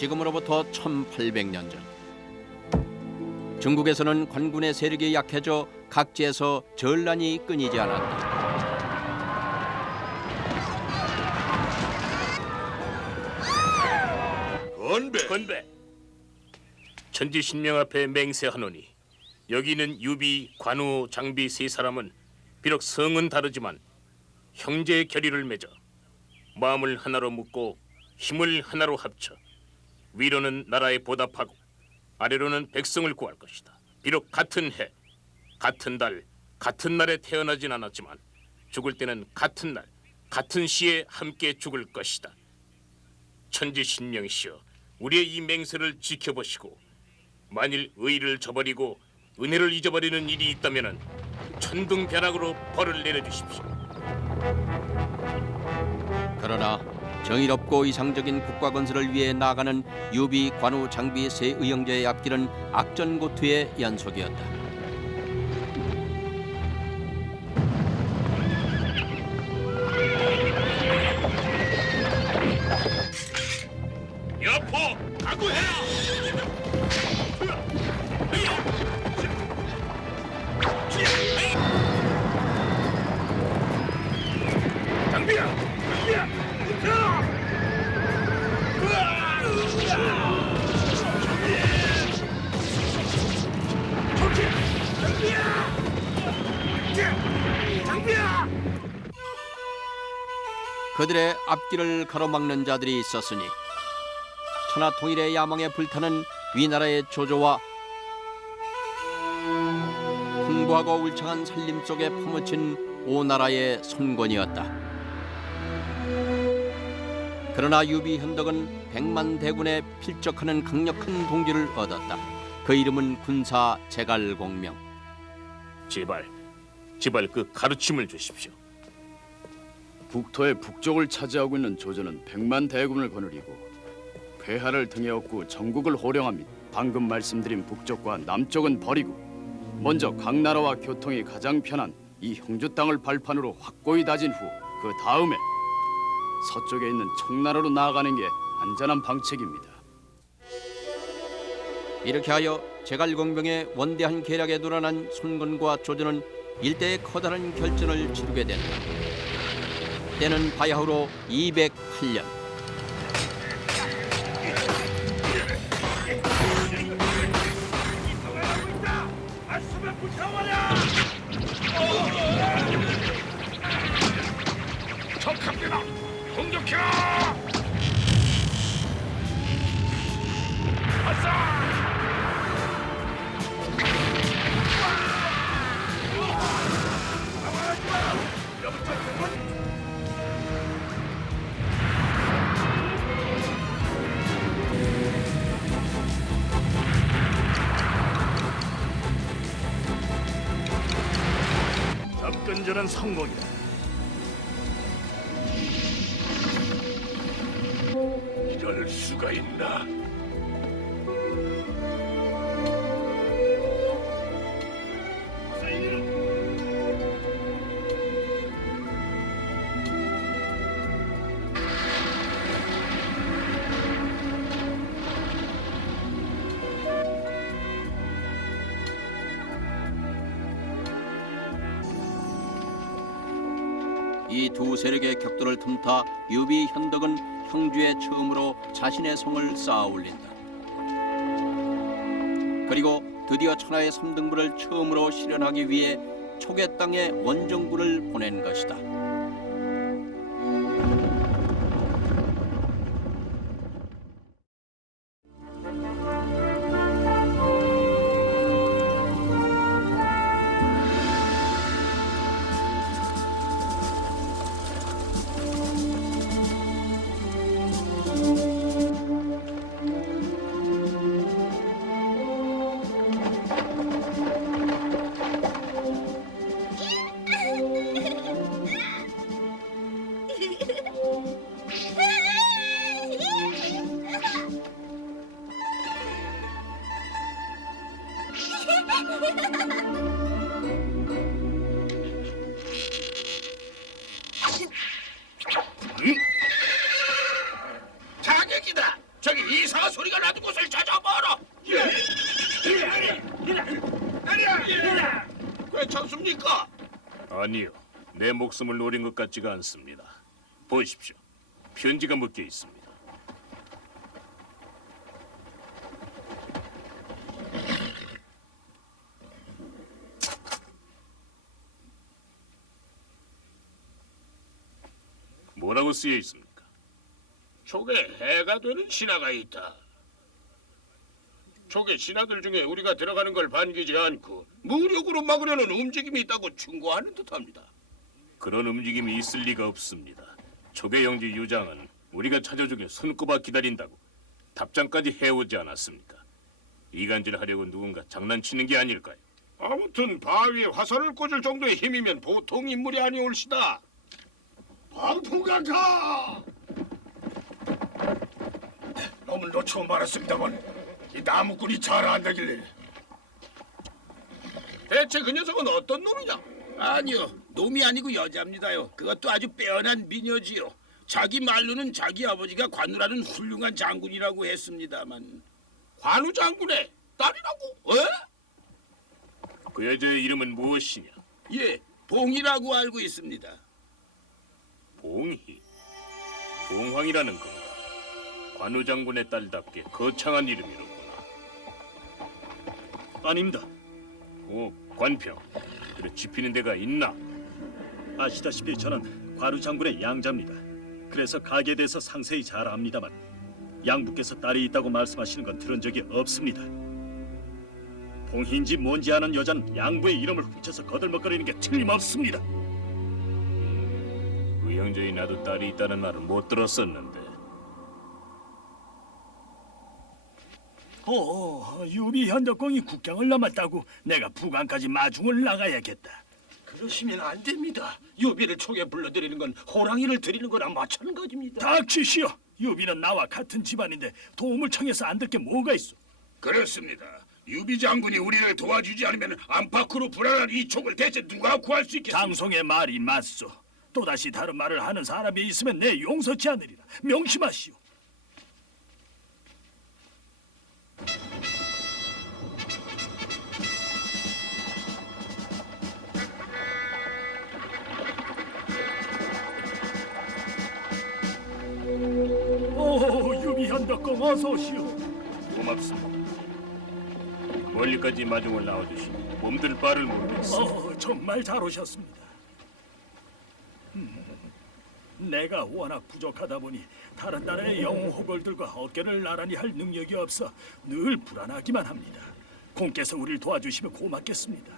지금으로부터 1800년 전 중국에서는 관군의 세력이 약해져 각지에서 전란이 끊이지 않았다. 건배. 천지신명 앞에 맹세하노니 여기는 유비, 관우, 장비 세 사람은 비록 성은 다르지만 형제의 결의를 맺어 마음을 하나로 묶고 힘을 하나로 합쳐 위로는 나라에 보답하고 아래로는 백성을 구할 것이다. 비록 같은 해, 같은 달, 같은 날에 태어나진 않았지만 죽을 때는 같은 날, 같은 시에 함께 죽을 것이다. 천지신명이시여, 우리의 이 맹세를 지켜보시고 만일 의를 저버리고 은혜를 잊어버리는 일이 있다면 천둥벼락으로 벌을 내려주십시오. 그러나 정의롭고 이상적인 국가 건설을 위해 나아가는 유비, 관우, 장비 세 의형제의 앞길은 악전고투의 연속이었다. 여포, 각오해라! 장비야! 장비야! 뭉쳐라! 장비야! 그들의 앞길을 가로막는 자들이 있었으니 천하 통일의 야망에 불타는 위나라의 조조와 풍부하고 울창한 산림 속에 파묻힌 오나라의 손권이었다. 그러나 유비 현덕은 백만 대군에 필적하는 강력한 동지를 얻었다. 그 이름은 군사 제갈공명. 제발 그 가르침을 주십시오. 북토의 북쪽을 차지하고 있는 조조는 백만 대군을 거느리고 쾌하를 등에 업고 전국을 호령합니다. 방금 말씀드린 북쪽과 남쪽은 버리고 먼저 각 나라와 교통이 가장 편한 이 형주 땅을 발판으로 확고히 다진 후 그 다음에 서쪽에 있는 청나라로 나아가는 게 안전한 방책입니다. 이렇게 하여 제갈공명의 원대한 계략에 놀아난 손권과 조조는 일대의 커다란 결전을 치르게 된다. 때는 바야흐로 208년. 적합니다. 공격해라. 아싸! 접근전은 성공이다. 이럴 수가 있나? 이 두 세력의 격돌을 틈타 유비 현덕은 형주에 처음으로 자신의 성을 쌓아 올린다. 그리고 드디어 천하의 3등분을 처음으로 실현하기 위해 초계 땅에 원정군을 보낸 것이다. 자격이다. 저기 이상한 소리가 나는 곳을 찾아봐라. 괜찮습니까? 아니요, 내 목숨을 노린 것 같지가 않습니다. 보십시오, 편지가 묶여 있습니다. 뭐라고 쓰여 있습니까? 족에 해가 되는 신하가 있다. 족의 신하들 중에 우리가 들어가는 걸 반기지 않고 무력으로 막으려는 움직임이 있다고 충고하는 듯합니다. 그런 움직임이 있을 리가 없습니다. 족의 영지 유장은 우리가 찾아주길 손꼽아 기다린다고 답장까지 해오지 않았습니까? 이간질하려고 누군가 장난치는 게 아닐까요? 아무튼 바위에 화살을 꽂을 정도의 힘이면 보통 인물이 아니올시다. 방풍강타! 놈을 놓치고 말았습니다만 이 나무꾼이 잘 안되길래. 대체 그 녀석은 어떤 놈이냐? 아니요, 놈이 아니고 여자입니다요. 그것도 아주 빼어난 미녀지요. 자기 말로는 자기 아버지가 관우라는 훌륭한 장군이라고 했습니다만. 관우 장군의 딸이라고? 그 여자의 이름은 무엇이냐? 예, 봉이라고 알고 있습니다. 봉희, 봉황이라는 건가? 관우 장군의 딸답게 거창한 이름이로구나. 아닙니다. 오, 관평. 그래 집히는 데가 있나? 아시다시피 저는 관우 장군의 양자입니다. 그래서 가게에 대해서 상세히 잘 압니다만 양부께서 딸이 있다고 말씀하시는 건 들은 적이 없습니다. 봉희인지 뭔지 아는 여자는 양부의 이름을 훔쳐서 거들먹거리는 게 틀림없습니다. 의형제의 나도 딸이 있다는 말은 못 들었었는데. 유비 현덕공이 국경을 넘었다고 내가 부관까지 마중을 나가야겠다. 그러시면 안 됩니다. 유비를 촉에 불러들이는 건 호랑이를 들이는 거랑 마찬가지입니다. 닥치시오. 유비는 나와 같은 집안인데 도움을 청해서 안 될 게 뭐가 있어? 그렇습니다. 유비 장군이 우리를 도와주지 않으면 안팎으로 불안한 이 촉을 대체 누가 구할 수 있겠습니까? 장송의 말이 맞소. 또다시 다른 말을 하는 사람이 있으면 내 용서치 않으리라. 명심하시오. 유비 현덕공 어서 오시오. 고맙습니다. 멀리까지 마중을 나와주시니 몸들 바를 모르겠어. 정말 잘 오셨습니다. 내가 워낙 부족하다 보니 다른 나라의 영호걸들과 어깨를 나란히 할 능력이 없어 늘 불안하기만 합니다. 공께서 우리를 도와주시면 고맙겠습니다.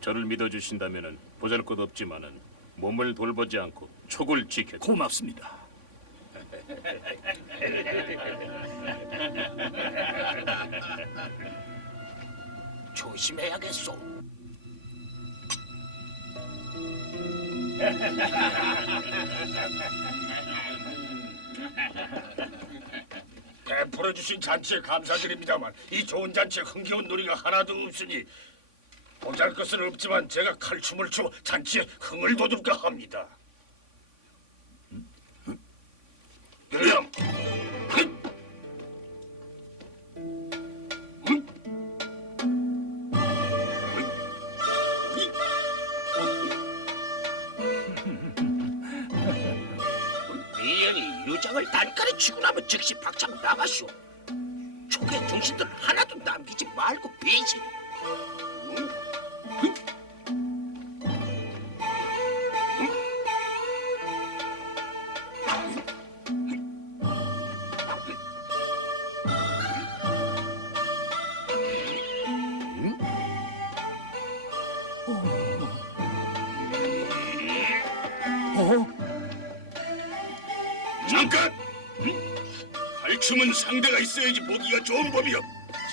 저를 믿어주신다면은 보잘것없지만은 몸을 돌보지 않고 촉을 지켜. 고맙습니다. 조심해야겠소. 베풀어 주신 잔치에 감사드립니다만 이 좋은 잔치에 흥겨운 놀이가 하나도 없으니 보잘것은 없지만 제가 칼춤을 추어 잔치에 흥을 돋울까 합니다. 그럼 미연이 유장을 단칼에 치고 나면 즉시 박차고 나가시오. 촉의 중심들 하나도 남기지 말고 배신. 잠깐! 칼춤은 상대가 있어야지 보기가 좋은 법이요.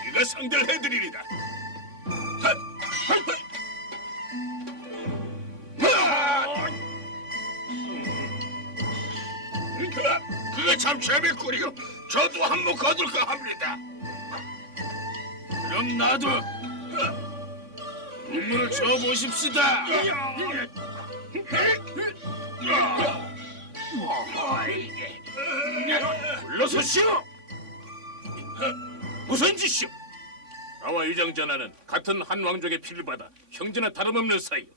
제가 상대를 해드리리다. 그거 참 재밌구려. 저도 한몫 거둘까 합니다. 그럼 나도 눈물을 줘보십시다. 물러서시오. 무슨 짓이오? 나와 유장 전하는 같은 한 왕족의 피를 받아 형제나 다름없는 사이요.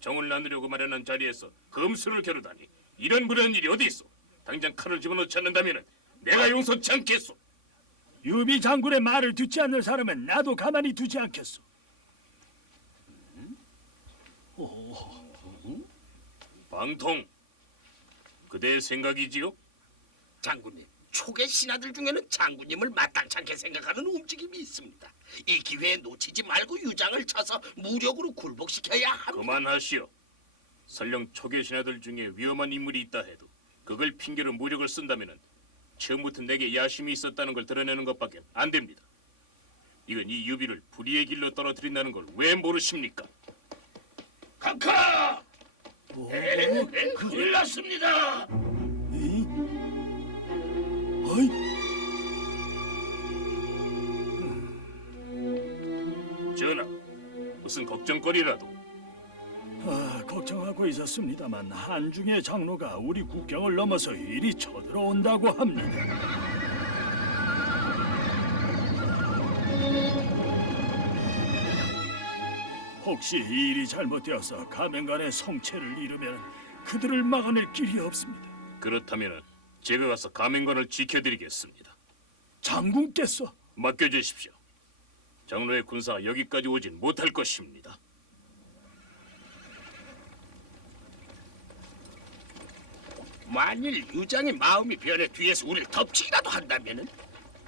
정을 나누려고 마련한 자리에서 금수를 겨루다니 이런 무례한 일이 어디 있어? 당장 칼을 집어넣지 않는다면 내가 용서치 않겠소. 유비 장군의 말을 듣지 않는 사람은 나도 가만히 두지 않겠소. 방통, 그대의 생각이지요? 장군님, 초계 신하들 중에는 장군님을 마땅치 않게 생각하는 움직임이 있습니다. 이 기회에 놓치지 말고 유장을 쳐서 무력으로 굴복시켜야 합니다. 그만하시오. 설령 초계 신하들 중에 위험한 인물이 있다 해도 그걸 핑계로 무력을 쓴다면은 처음부터 내게 야심이 있었다는 걸 드러내는 것밖에 안 됩니다. 이건 이 유비를 불의의 길로 떨어뜨린다는 걸 왜 모르십니까? 각하! 큰일 났습니다. 어이? 전하, 무슨 걱정거리라도 걱정하고 있었습니다만 한중의 장로가 우리 국경을 넘어서 이리 쳐들어온다고 합니다. 혹시 이 일이 잘못되어서 가맹간의 성체를 잃으면 그들을 막아낼 길이 없습니다. 그렇다면 제가 가서 가맹관을 지켜드리겠습니다. 장군께서 맡겨주십시오. 장로의 군사가 여기까지 오진 못할 것입니다. 만일 유장의 마음이 변해 뒤에서 우리를 덮치기라도 한다면은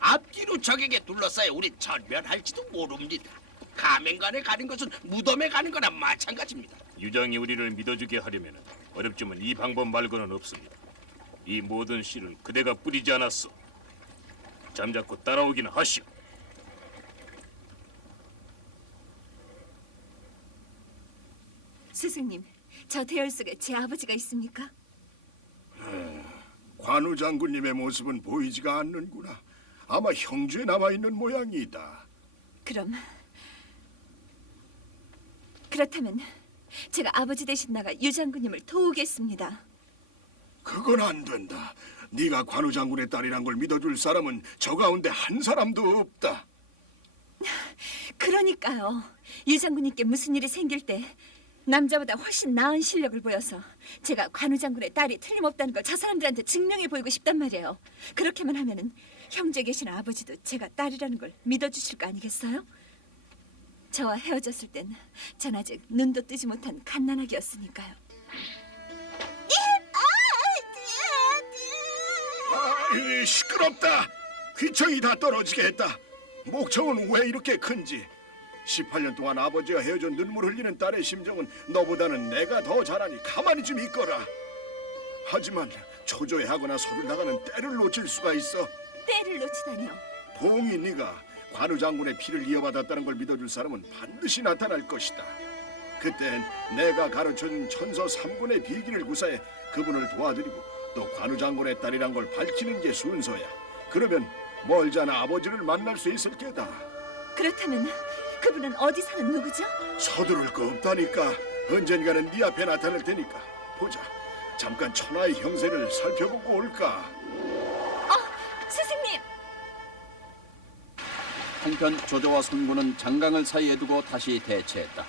앞뒤로 적에게 둘러싸여 우리 전멸할지도 모릅니다. 가맹간에 가는 것은 무덤에 가는 거나 마찬가지입니다. 유장이 우리를 믿어주게 하려면 어렵지만 이 방법 말고는 없습니다. 이 모든 씨를 그대가 뿌리지 않았어. 잠자코 따라오기는 하시오. 스승님, 저 대열 속에 제 아버지가 있습니까? 관우 장군님의 모습은 보이지가 않는구나. 아마 형주에 남아있는 모양이다. 그렇다면 제가 아버지 대신 나가 유 장군님을 도우겠습니다. 그건 안 된다. 네가 관우 장군의 딸이란 걸 믿어줄 사람은 저 가운데 한 사람도 없다. 그러니까요. 유 장군님께 무슨 일이 생길 때 남자보다 훨씬 나은 실력을 보여서 제가 관우 장군의 딸이 틀림없다는 걸 저 사람들한테 증명해 보이고 싶단 말이에요. 그렇게만 하면은 형제 계신 아버지도 제가 딸이라는 걸 믿어주실 거 아니겠어요? 저와 헤어졌을 땐 전 아직 눈도 뜨지 못한 갓난아기였으니까요. 시끄럽다. 귀청이 다 떨어지게 했다. 목청은 왜 이렇게 큰지. 18년 동안 아버지와 헤어져 눈물 흘리는 딸의 심정은 너보다는 내가 더 잘하니 가만히 좀 있거라. 하지만 초조해하거나 서둘다가는 때를 놓칠 수가 있어. 때를 놓치다니요. 봉이 네가 관우 장군의 피를 이어받았다는 걸 믿어줄 사람은 반드시 나타날 것이다. 그땐 내가 가르쳐준 천서 3군의 비기를 구사해 그분을 도와드리고 또 관우 장군의 딸이란 걸 밝히는 게 순서야. 그러면 멀지 않아 아버지를 만날 수 있을 게다. 그렇다면 그분은 어디 사는 누구죠? 서두를 거 없다니까. 언젠가는 네 앞에 나타날 테니까. 보자. 잠깐 천하의 형세를 살펴보고 올까. 스승님! 한편 조조와 손군은 장강을 사이에 두고 다시 대치했다.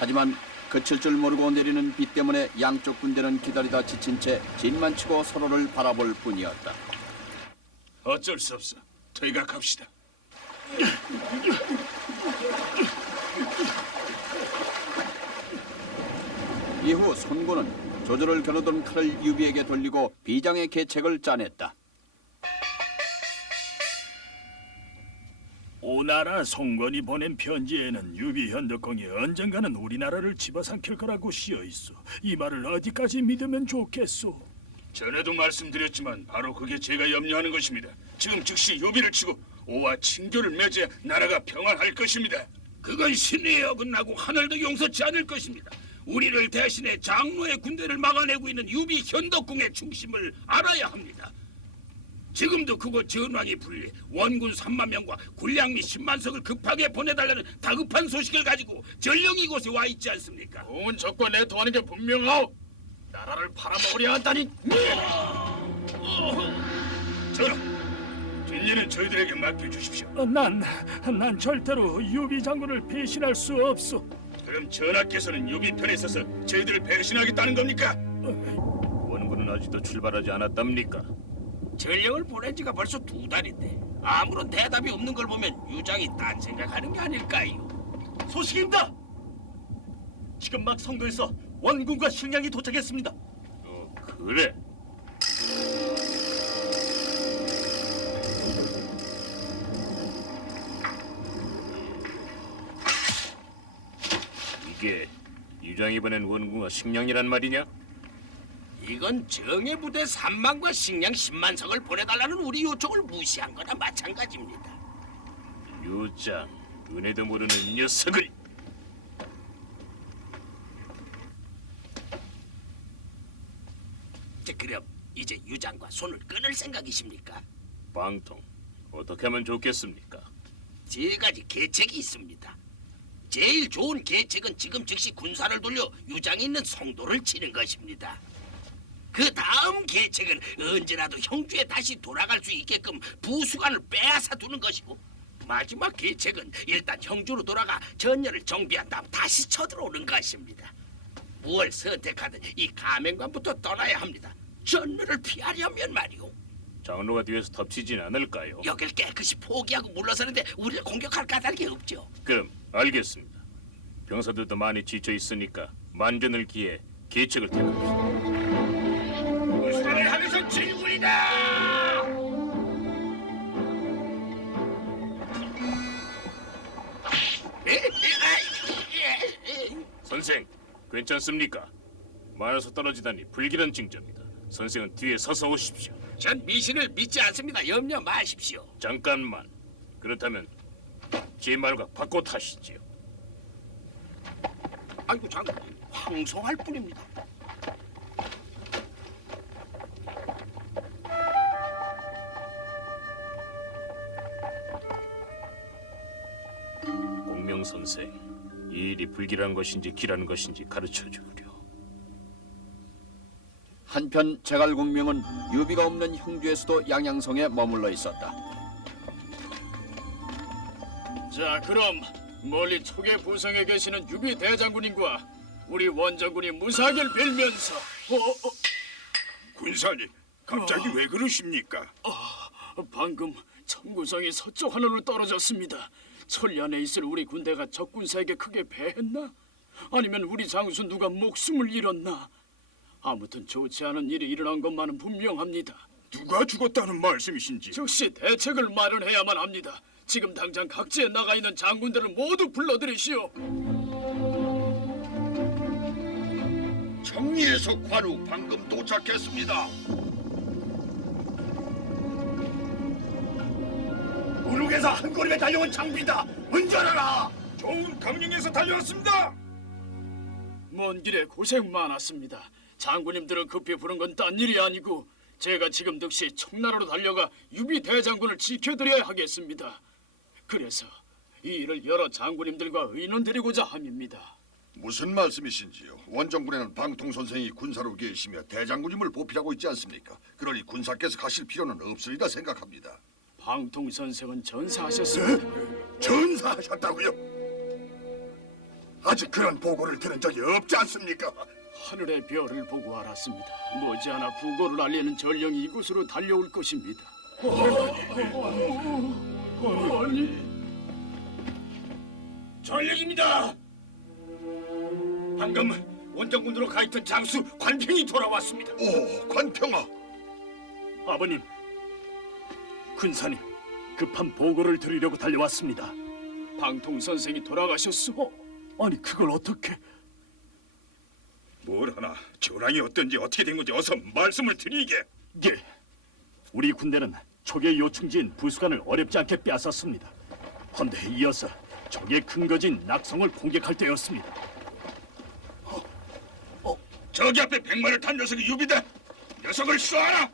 하지만 그칠 줄 모르고 내리는 비 때문에 양쪽 군대는 기다리다 지친 채 진만 치고 서로를 바라볼 뿐이었다. 어쩔 수 없어. 퇴각합시다. 이후 손군은 조조를 겨누던 칼을 유비에게 돌리고 비장의 계책을 짜냈다. 오나라 송건이 보낸 편지에는 유비 현덕공이 언젠가는 우리나라를 집어삼킬 거라고 씌어 있어. 이 말을 어디까지 믿으면 좋겠소? 전에도 말씀드렸지만 바로 그게 제가 염려하는 것입니다. 지금 즉시 유비를 치고 오와 친교를 맺어야 나라가 평안할 것입니다. 그건 신의에 어긋나고 하늘도 용서치 않을 것입니다. 우리를 대신해 장로의 군대를 막아내고 있는 유비 현덕궁의 중심을 알아야 합니다. 지금도 그곳 전황이 불리 원군 3만 명과 군량미 10만 석을 급하게 보내달라는 다급한 소식을 가지고 전령 이곳에 와 있지 않습니까? 온 적과 내통하는 게 분명하오. 나라를 팔아먹으려 한다니. 전하, 저희들에게 맡겨주십시오. 난 절대로 유비 장군을 배신할 수 없소. 그럼 전하께서는 유비 편에 서서 저희들을 배신하겠다는 겁니까? 원군은 아직도 출발하지 않았답니까? 전령을 보낸 지가 벌써 2달인데 아무런 대답이 없는 걸 보면 유장이 딴 생각하는 게 아닐까요? 소식입니다. 지금 막 성도에서 원군과 식량이 도착했습니다. 그래. 이게 유장이 보낸 원군과 식량이란 말이냐? 이건 정예 부대 3만과 식량 10만 석을 보내달라는 우리 요청을 무시한 거나 마찬가지입니다. 유장, 은혜도 모르는 이 녀석을. 그럼 이제 유장과 손을 끊을 생각이십니까? 방통, 어떻게 하면 좋겠습니까? 3가지 계책이 있습니다. 제일 좋은 계책은 지금 즉시 군사를 돌려 유장이 있는 성도를 치는 것입니다. 그 다음 계책은 언제라도 형주에 다시 돌아갈 수 있게끔 부수관을 빼앗아 두는 것이고, 마지막 계책은 일단 형주로 돌아가 전열을 정비한 다음 다시 쳐들어오는 것입니다. 무엇을 선택하든 이 가맹관부터 떠나야 합니다. 전열을 피하려면 말이오. 장로가 뒤에서 덮치진 않을까요? 여길 깨끗이 포기하고 물러서는데 우리를 공격할 까닭이 없죠. 그럼 알겠습니다. 병사들도 많이 지쳐 있으니까 만전을 기해 계책을 택합시다. 부수관을 향해서 진군이다! 선생, 괜찮습니까? 말에서 떨어지다니 불길한 징조입니다. 선생은 뒤에 서서 오십시오. 전 미신을 믿지 않습니다. 염려 마십시오. 잠깐만. 그렇다면 제 말과 바꿔 타시지요. 아이고 장군, 황송할 뿐입니다. 공명 선생, 이 일이 불길한 것인지 길한 것인지 가르쳐 주구려. 한편 제갈공명은 유비가 없는 형주에서도 양양성에 머물러 있었다. 자, 그럼 멀리 초계 부성에 계시는 유비 대장군님과 우리 원장군이 무사하길 빌면서 군사님, 갑자기 왜 그러십니까? 방금 청구성이 서쪽 하늘로 떨어졌습니다. 천리안에 있을 우리 군대가 적군사에게 크게 패했나? 아니면 우리 장수 누가 목숨을 잃었나? 아무튼 좋지 않은 일이 일어난 것만은 분명합니다. 누가 죽었다는 말씀이신지. 즉시 대책을 마련해야만 합니다. 지금 당장 각지에 나가 있는 장군들을 모두 불러들이시오. 청리에서 관우 방금 도착했습니다. 우룩에서 한 걸음에 달려온 장비다. 운전하라. 좋은 강릉에서 달려왔습니다. 먼 길에 고생 많았습니다. 장군님들을 급히 부른 건 딴 일이 아니고 제가 지금 즉시 청나라로 달려가 유비 대장군을 지켜드려야 하겠습니다. 그래서 이 일을 여러 장군님들과 의논드리고자 함입니다. 무슨 말씀이신지요? 원정군에는 방통 선생이 군사로 계시며 대장군임을 보필하고 있지 않습니까? 그러니 군사께서 가실 필요는 없으리라 생각합니다. 방통 선생은 전사하셨습니다. 전사하셨다고요? 아직 그런 보고를 들은 적이 없지 않습니까? 하늘의 별을 보고 알았습니다. 머지않아 부고를 알리는 전령이 이곳으로 달려올 것입니다. 아니, 전령입니다. 방금 원정군으로 가있던 장수 관평이 돌아왔습니다. 오, 관평아. 아버님, 군사님, 급한 보고를 드리려고 달려왔습니다. 방통 선생이 돌아가셨소? 아니, 그걸 어떻게... 뭘 하나 전황이 어떤지 어떻게 된 건지 어서 말씀을 드리게. 예, 우리 군대는 적의 요충지인 부수관을 어렵지 않게 빼앗았습니다. 헌데 이어서 적의 근거지인 낙성을 공격할 때였습니다. 저기 앞에 100마를 탄 녀석이 유비다. 녀석을 쏘아라.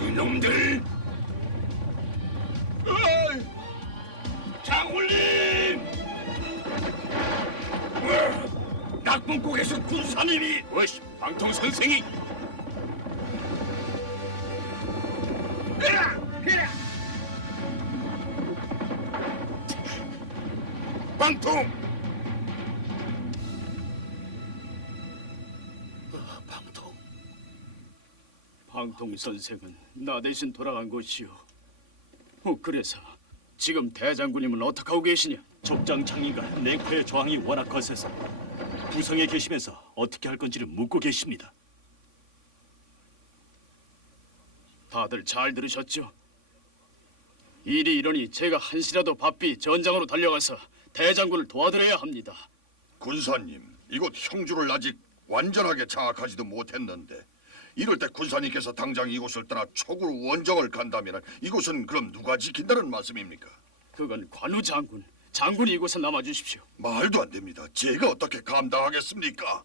이놈들! 장군님! 낙봉국에서 군사님이! 어이씨, 방통 선생이! 방통! 방통. 방통 선생은 나 대신 돌아간 것이오. 그래서 지금 대장군님은 어떻게 하고 계시냐? 족장 창리가 냉포의 저항이 워낙 거세서 부성에 계시면서 어떻게 할 건지를 묻고 계십니다. 다들 잘 들으셨죠? 일이 이러니 제가 한시라도 바삐 전장으로 달려가서 대장군을 도와드려야 합니다. 군사님, 이곳 형주를 아직 완전하게 장악하지도 못했는데 이럴 때 군사님께서 당장 이곳을 떠나 초구 원정을 간다면 이곳은 그럼 누가 지킨다는 말씀입니까? 그건 관우 장군이 이곳에 남아주십시오. 말도 안 됩니다. 제가 어떻게 감당하겠습니까?